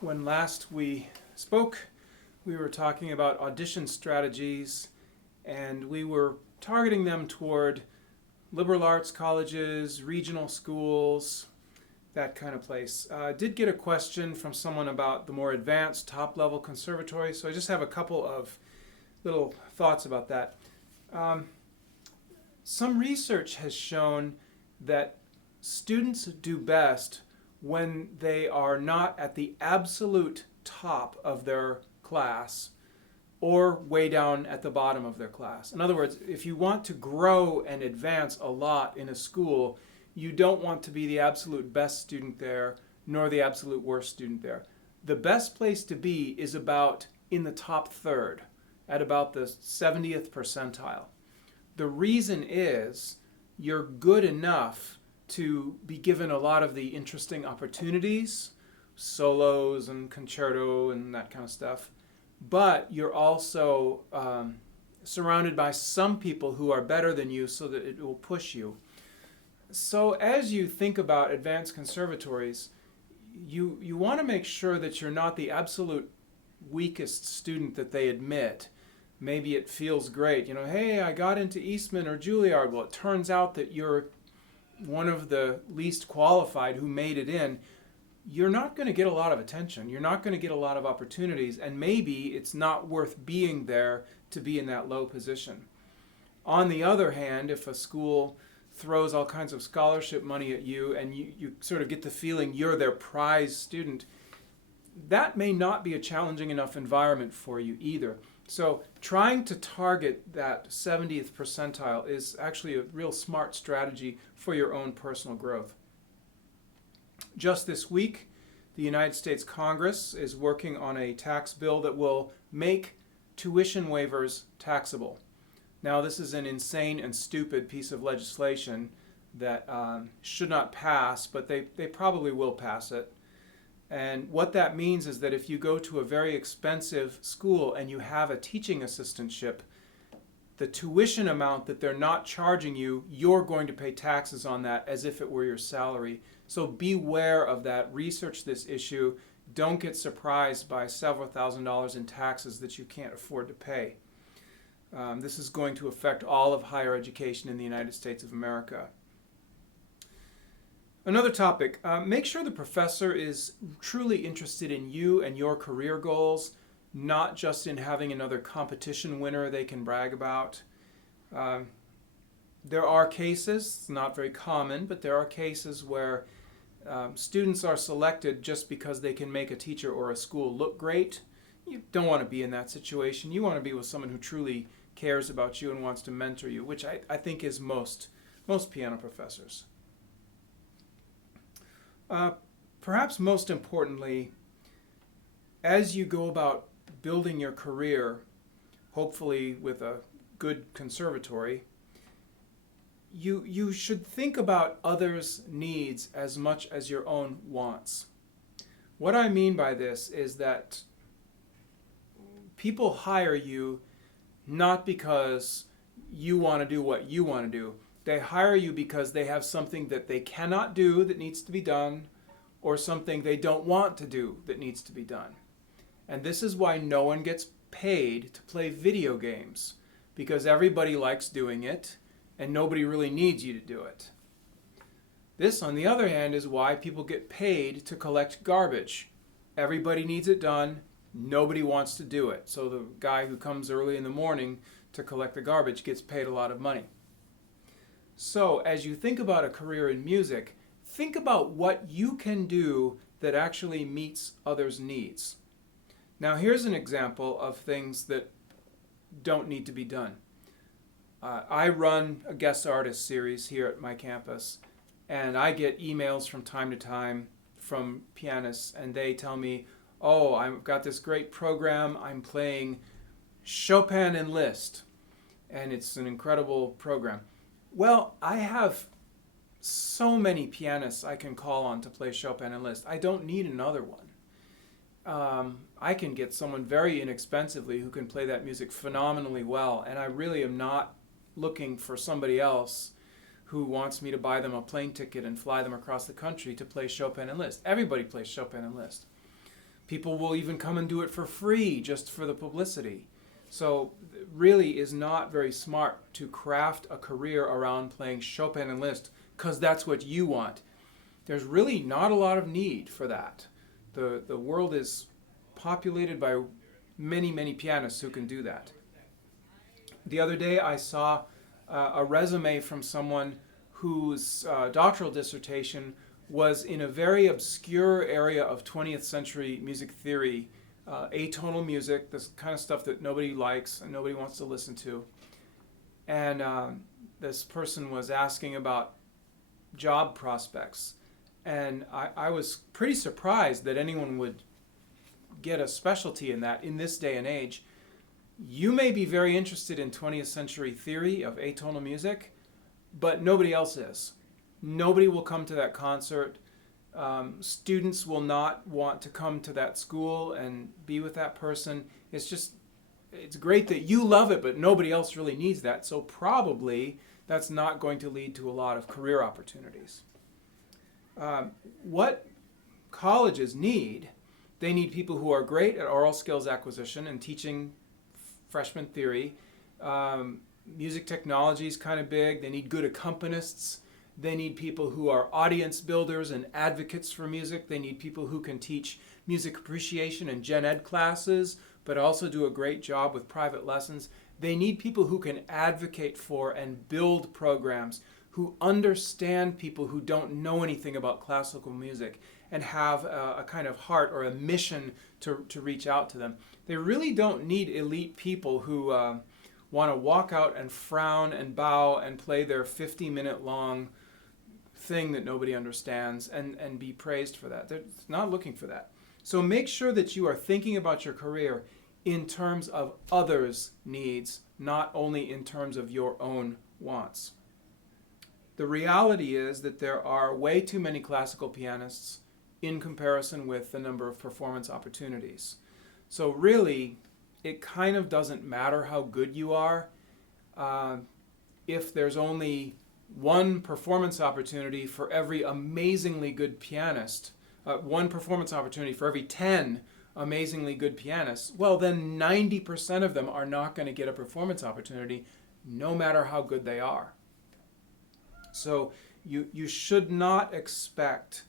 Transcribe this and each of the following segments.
When last we spoke, we were talking about audition strategies, and we were targeting them toward liberal arts colleges, regional schools, that kind of place. I did get a question from someone about the more advanced top-level conservatories, so I just have a couple of little thoughts about that. Some research has shown that students do best when they are not at the absolute top of their class or way down at the bottom of their class. In other words, if you want to grow and advance a lot in a school, you don't want to be the absolute best student there, nor the absolute worst student there. The best place to be is about in the top third, at about the 70th percentile. The reason is you're good enough to be given a lot of the interesting opportunities, solos and concerto and that kind of stuff, but you're also surrounded by some people who are better than you so that it will push you. So as you think about advanced conservatories, you want to make sure that you're not the absolute weakest student that they admit. Maybe it feels great, hey, I got into Eastman or Juilliard. Well, it turns out that you're one of the least qualified who made it in. You're not going to get a lot of attention. You're not going to get a lot of opportunities, and maybe it's not worth being there to be in that low position. On the other hand, if a school throws all kinds of scholarship money at you and you sort of get the feeling you're their prize student, that may not be a challenging enough environment for you either. So trying to target that 70th percentile is actually a real smart strategy for your own personal growth. Just this week, the United States Congress is working on a tax bill that will make tuition waivers taxable. Now, this is an insane and stupid piece of legislation that should not pass, but they probably will pass it. And what that means is that if you go to a very expensive school and you have a teaching assistantship, the tuition amount that they're not charging you, you're going to pay taxes on that as if it were your salary. So beware of that. Research this issue. Don't get surprised by several $1,000s in taxes that you can't afford to pay. This is going to affect all of higher education in the United States of America. Another topic, make sure the professor is truly interested in you and your career goals, not just in having another competition winner they can brag about. There are cases, it's not very common, but there are cases where students are selected just because they can make a teacher or a school look great. You don't want to be in that situation. You want to be with someone who truly cares about you and wants to mentor you, which I think is most piano professors. Perhaps most importantly, as you go about building your career, hopefully with a good conservatory, you should think about others' needs as much as your own wants. What I mean by this is that people hire you not because you want to do what you want to do. They hire you because they have something that they cannot do that needs to be done, or something they don't want to do that needs to be done. And this is why no one gets paid to play video games, because everybody likes doing it and nobody really needs you to do it. This, on the other hand, is why people get paid to collect garbage. Everybody needs it done, nobody wants to do it. So the guy who comes early in the morning to collect the garbage gets paid a lot of money. So as you think about a career in music, think about what you can do that actually meets others' needs. Now here's an example of things that don't need to be done. I run a guest artist series here at my campus, and I get emails from time to time from pianists, and they tell me, oh, I've got this great program, I'm playing Chopin and Liszt, and it's an incredible program. Well, I have so many pianists I can call on to play Chopin and Liszt. I don't need another one. I can get someone very inexpensively who can play that music phenomenally well, and I really am not looking for somebody else who wants me to buy them a plane ticket and fly them across the country to play Chopin and Liszt. Everybody plays Chopin and Liszt. People will even come and do it for free just for the publicity. So it really is not very smart to craft a career around playing Chopin and Liszt because that's what you want. There's really not a lot of need for that. The world is populated by many, many pianists who can do that. The other day I saw a resume from someone whose doctoral dissertation was in a very obscure area of 20th century music theory, atonal music, this kind of stuff that nobody likes and nobody wants to listen to. And this person was asking about job prospects. And I was pretty surprised that anyone would get a specialty in that in this day and age. You may be very interested in 20th century theory of atonal music, but nobody else is. Nobody will come to that concert. Students will not want to come to that school and be with that person. It's great that you love it, but nobody else really needs that. So probably that's not going to lead to a lot of career opportunities. What colleges need, they need people who are great at oral skills acquisition and teaching freshman theory. Music technology is kind of big. They need good accompanists. They need people who are audience builders and advocates for music. They need people who can teach music appreciation and gen ed classes, but also do a great job with private lessons. They need people who can advocate for and build programs, who understand people who don't know anything about classical music and have a kind of heart or a mission to reach out to them. They really don't need elite people who want to walk out and frown and bow and play their 50-minute long thing that nobody understands and be praised for that. They're not looking for that. So make sure that you are thinking about your career in terms of others' needs, not only in terms of your own wants. The reality is that there are way too many classical pianists in comparison with the number of performance opportunities. So really, it kind of doesn't matter how good you are. If there's only one performance opportunity for every amazingly good pianist, one performance opportunity for every 10 amazingly good pianists, well then 90% of them are not going to get a performance opportunity no matter how good they are. So you should not expect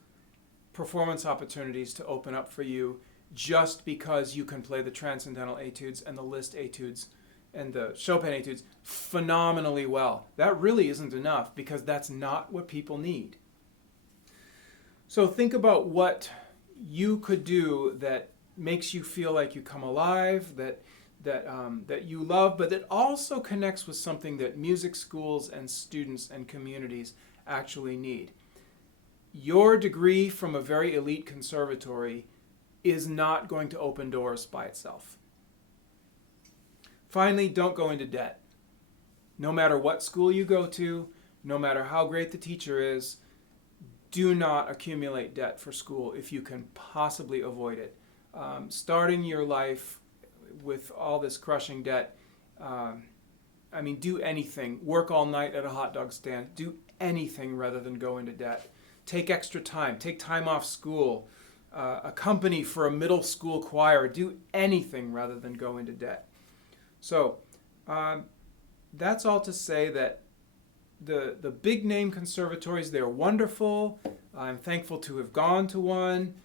performance opportunities to open up for you just because you can play the Transcendental Etudes and the Liszt Etudes and the Chopin Etudes phenomenally well. That really isn't enough because that's not what people need. So think about what you could do that makes you feel like you come alive, that you love, but that also connects with something that music schools and students and communities actually need. Your degree from a very elite conservatory is not going to open doors by itself. Finally, don't go into debt. No matter what school you go to, no matter how great the teacher is, do not accumulate debt for school if you can possibly avoid it. Starting your life with all this crushing debt, do anything. Work all night at a hot dog stand. Do anything rather than go into debt. Take extra time. Take time off school. Accompany for a middle school choir. Do anything rather than go into debt. So that's all to say that the big name conservatories, they're wonderful. I'm thankful to have gone to one.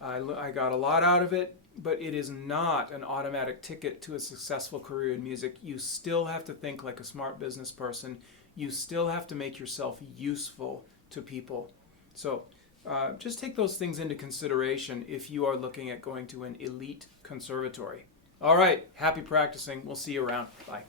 I got a lot out of it, but it is not an automatic ticket to a successful career in music. You still have to think like a smart business person. You still have to make yourself useful to people. So just take those things into consideration if you are looking at going to an elite conservatory. All right, happy practicing. We'll see you around. Bye.